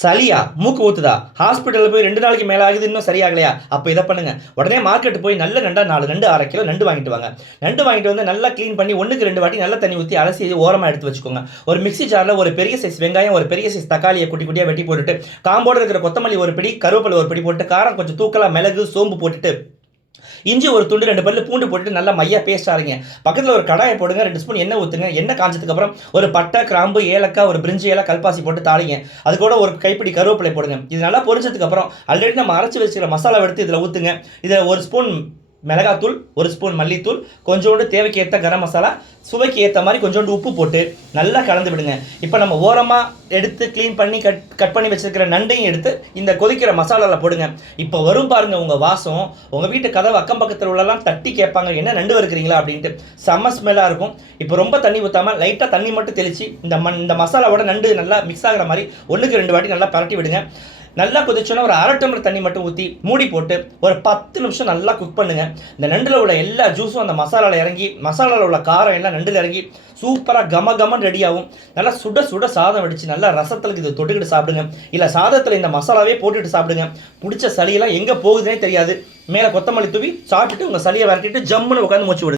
சளியா? மூக்கு ஊத்துதா? ஹாஸ்பிட்டல்ல போய் 2 நாளைக்கு மேல ஆகுது இன்னும் சரியாகலையா? அப்ப இத பண்ணுங்க. உடனே மார்க்கெட் போய் நல்ல நண்டா 4 நண்டு 1/2 கிலோ நண்டு வாங்கிட்டு வாங்க. நண்டு வாங்கிட்டு வந்து நல்லா கிளீன் பண்ணி 1க்கு 2 வாட்டி நல்ல தண்ணி ஊத்தி அலசி ஓரமா எடுத்து வச்சுக்கோங்க. ஒரு மிக்ஸி ஜார்ல ஒரு பெரிய சைஸ் வெங்காயம், ஒரு பெரிய சைஸ் தக்காளிய குட்டி குட்டியா வெட்டி போட்டுட்டு, காம்போட இருக்கிற கொத்தமல்லி ஒரு பிடி, கருவேப்பிலை ஒரு பிடி போட்டு, காரம் கொஞ்சம் தூக்கலா மிளகு, சோம்பு போட்டுட்டு, இஞ்சி ஒரு துண்டு 2 பல்லு பூண்டு போட்டுட்டு நல்லா மையா பேஸ்ட் அரைங்க. பக்கத்துல ஒரு கடாய போடுங்க. 2 ஸ்பூன் எண்ணெய் ஊத்துங்க. எண்ணெய் காஞ்சதுக்கு அப்புறம் ஒரு பட்டை, கிராம்பு, ஏலக்காய், ஒரு பிரிஞ்சி இலை, கல்பாசி போட்டு தாளிங்க. அது கூட ஒரு கைப்பிடி கருவேப்பிலை போடுங்க. இது நல்லா பொரிஞ்சதுக்கு அப்புறம் ஆல்ரெடி நம்ம அரைச்சு வச்சிருக்கிற மசாலாவை எடுத்து இதுல ஊத்துங்க. இதுல 1 ஸ்பூன் மிளகாத்தூள், 1 ஸ்பூன் மல்லித்தூள், கொஞ்சோண்டு தேவைக்கு ஏத்த கரம் மசாலா, சுவைக்கு ஏத்த மாதிரி கொஞ்சோண்டு உப்பு போட்டு நல்லா கலந்து விடுங்க. இப்போ நம்ம ஓரமா எடுத்து க்ளீன் பண்ணி கட் பண்ணி வச்சிருக்கிற நண்டையும் எடுத்து இந்த கொதிக்கிற மசாலால போடுங்க. இப்போ வரும் பாருங்க உங்க வாசம். உங்க வீட்டு கதவு அக்கம் பக்கத்துல உள்ளலாம் தட்டி கேட்பாங்க, என்ன நண்டு வறுக்கிறீங்களா அப்படின்ட்டு. செம்ம ஸ்மெல்லா இருக்கும். இப்போ ரொம்ப தண்ணி ஊத்தாம லைட்டா தண்ணி மட்டும் தெளிச்சு இந்த மசாலாவோட நண்டு நல்லா மிக்ஸ் ஆகுற மாதிரி 1க்கு 2 வாட்டி நல்லா பரட்டி விடுங்க. நல்லா கொதிச்சோன்னா ஒரு 1/2 டம்ளர் தண்ணி மட்டும் ஊற்றி மூடி போட்டு ஒரு 10 நிமிஷம் நல்லா குக் பண்ணுங்க. இந்த நண்டில் உள்ள எல்லா ஜூஸும் அந்த மசாலாவில் இறங்கி, மசாலாவில் உள்ள காரம் எல்லாம் நண்டில் இறங்கி சூப்பராக கம ரெடி ஆகும். நல்லா சுட சுட சாதம் வடித்து நல்லா ரசத்துக்கு இது தொட்டுக்கிட்டு சாப்பிடுங்க. இல்லை சாதத்தில் இந்த மசாலாவே போட்டுட்டு சாப்பிடுங்க. பிடிச்ச சளியெல்லாம் எங்கே போகுதுன்னே தெரியாது. மேலே கொத்தமல்லி தூவி சாப்பிட்டுட்டு உங்கள் சளியை விரட்டிட்டு ஜம்முன்னு உட்காந்து மூச்சு விடுங்க.